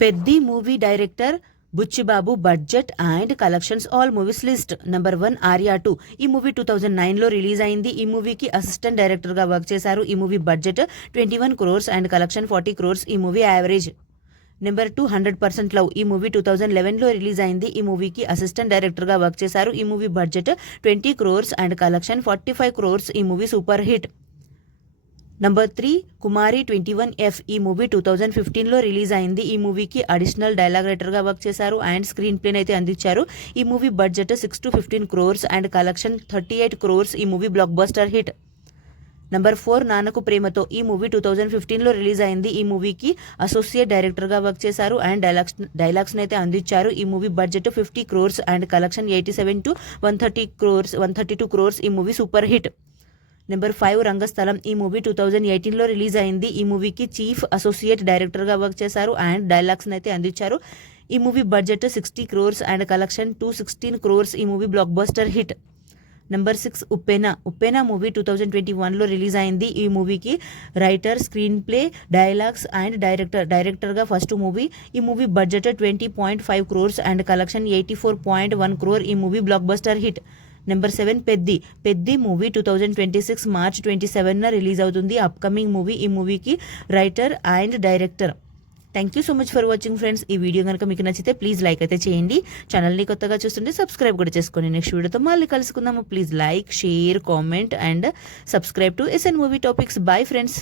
Peddi movie director Buchibabu budget and collections all movies list. Number 1 Arya 2. ఈ movie 2009లో release అయింది. ఈ మూవీకి అసిస్టెంట్ డైరెక్టర్ గా వర్క్ చేశారు. ఈ movie budget 21 crores and collection 40 crores. ఈ మూవీ యావరేజ్. Number 2 100% love. ఈ మూవీ 2011లో రిలీజ్ అయింది. ఈ మూవీకి అసిస్టెంట్ డైరెక్టర్ గా వర్క్ చేశారు. ఈ movie budget 20 crores and collection 45 crores. ఈ మూవీ సూపర్ హిట్. నంబర్ 3 కుమారి 21F. ఈ మూవీ 2015లో రిలీజ్ అయింది. ఈ మూవీకి అడిషనల్ డైలాగ్ రైటర్ గా వర్క్ చేశారు అండ్ స్క్రీన్ ప్లేని అయితే అందించారు. ఈ movie budget 6 to 15 crores and collection 38 crores. ఈ movie blockbuster hit. Number 4 Nannaku Prematho. ఈ మూవీ 2015లో రిలీజ్ అయింది. ఈ మూవీకి అసోసియేట్ డైరెక్టర్ గా వర్క్ చేశారు అండ్ డైలాగ్స్ అయితే అందించారు. ఈ movie budget 50 crores and collection 87 to 132 crores. ఈ మూవీ సూపర్ హిట్. నెంబర్ 5 రంగస్థలం. ఈ మూవీ 2018లో రిలీజ్ అయింది. ఈ మూవీకి చీఫ్ అసోసియేట్ డైరెక్టర్ గా వర్క్ చేశారు అండ్ డైలాగ్స్ అయితే అందించారు. ఈ movie budget 60 crores and collection 216 crores. ఈ movie blockbuster hit. Number 6 ఉప్పెన మూవీ 2021లో రిలీజ్ అయింది. ఈ మూవీకి writer, screenplay, dialogues and director గా ఫస్ట్ మూవీ. ఈ movie budget 20.5 crores and collection 84.1 crore. ఈ movie blockbuster hit. Number 7 Peddi movie 2026 March 27న release అవుతుంది. Upcoming movie. ఈ మూవీకి writer and director. Thank you so much for watching friends. ఈ video కనుక మీకు నచ్చితే ప్లీజ్ లైక్ అయితే చేయండి. ఛానల్ని కొత్తగా చూస్తుంటే సబ్స్క్రైబ్ కూడా చేసుకోండి. నెక్స్ట్ వీడియోతో మళ్ళీ కలుసుకుందాము. Please like, share, comment and subscribe to SN movie topics. Bye friends.